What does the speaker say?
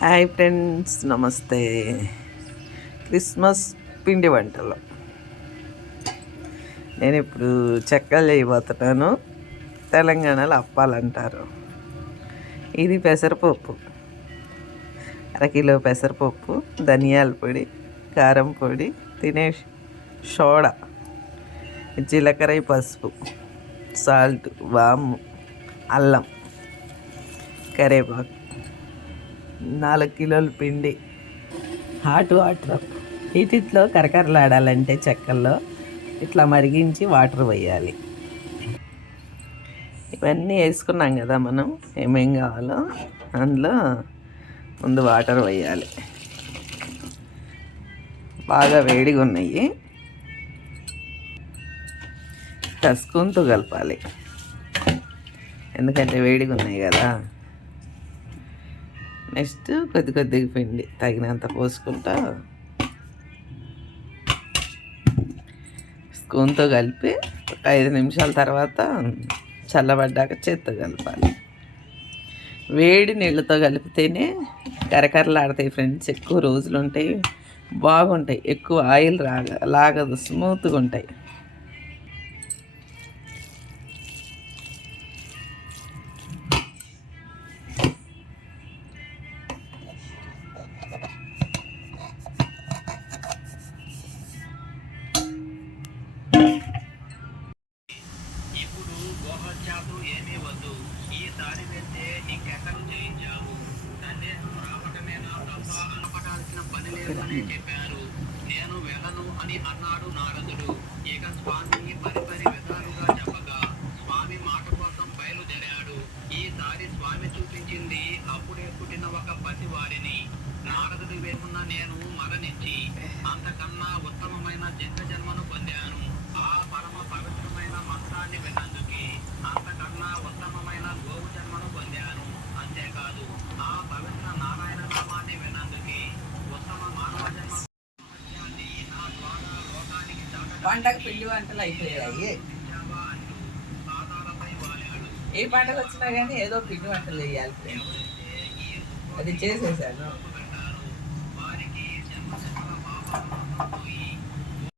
Hi friends, నమస్తే. Christmas పిండి వంటలు నేను ఇప్పుడు చెక్కలు చేయబోతున్నాను. తెలంగాణలో అప్పాలంటారు. ఇది పెసరపప్పు, అరకిలో పెసరపప్పు, ధనియాల పొడి, కారం పొడి, తినే సోడా, జీలకర్ర, పసుపు, సాల్ట్, వాము, అల్లం, కరివేపాకు, 4 కిలోల పిండి, హాట్ వాటర్. వీటిలో కరకరలాడాలంటే చెక్కల్లో ఇట్లా మరిగించి వాటర్ వేయాలి. ఇవన్నీ వేసుకున్నాం కదా మనం, ఏమేం కావాలో అందులో ముందు వాటర్ వేయాలి. బాగా వేడిగా ఉన్నాయి, స్పూన్తో కలపాలి, ఎందుకంటే వేడిగా ఉన్నాయి కదా. నెక్స్ట్ కొద్దిగా పిండి తగినంత పోసుకుంటా స్పూన్తో కలిపి 5 నిమిషాల తర్వాత చల్లబడ్డాక చేత్తో కలపాలి. వేడి నీళ్ళతో కలిపితేనే కరకరలాడతాయి ఫ్రెండ్స్. ఎక్కువ రోజులు ఉంటాయి, బాగుంటాయి, ఎక్కువ ఆయిల్ లాగదు, స్మూత్గా ఉంటాయి. ఏమీ వద్దు, ఈసారి వెళ్తే ఇంకెక్కడూ చేయించావు. సందేహం రావటమే నా తప్ప అనపడాల్సిన పని లేదు అని చెప్పారు. నేను వెళ్ళను అని అన్నాడు నారదుడు. ఇక స్వామి పరిపరి విధాలుగా చెప్పగా స్వామి మాట కోసం బయలుదేరాడు. ఈసారి స్వామి చూపించింది అప్పుడే పుట్టిన ఒక పసివారిని. నారదుడి వేసున్న నేను మరణించి అంతకన్నా ఉత్తమమైన జన్మను పొందాను. ఆ పరమ పవిత్రమైన మంత్రాన్ని విన్నందుకే అంతకన్నా ఉత్తమమైన గోవు జన్మను పొందాను. అంతేకాదు, ఆ పవిత్ర నారాయణ నామాన్ని విన్నందుకే ఉత్తమ మానవ జన్మ నా ద్వారా లోకానికి పండగ పిండి వంటలు అయిపోయాయి. పాదాలపై వాలాడు. ఏ పండగ వచ్చినా కానీ ఏదో పిండి వంటలు వేయాలి. అది చేసేసాను.